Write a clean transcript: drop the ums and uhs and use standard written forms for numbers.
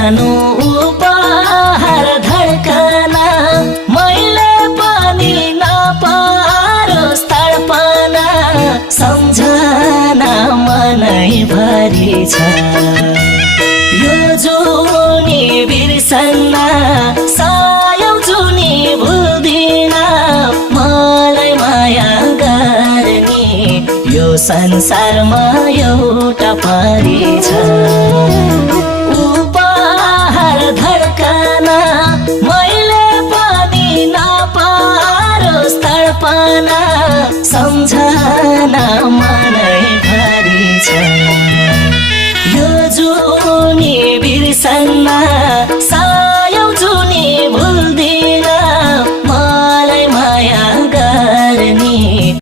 सानो उपहार धड्कना मैले पनि नपारोस् तडपना सम्झना मनैभरि छ यो जुनी बिर्सन्न सायौं जुनी भुल्दिन मलाई माया गर्ने यो संसारमा एउटा परी छ उपहार धड्कना मैले पनि नपारोस् तडपना सम्झना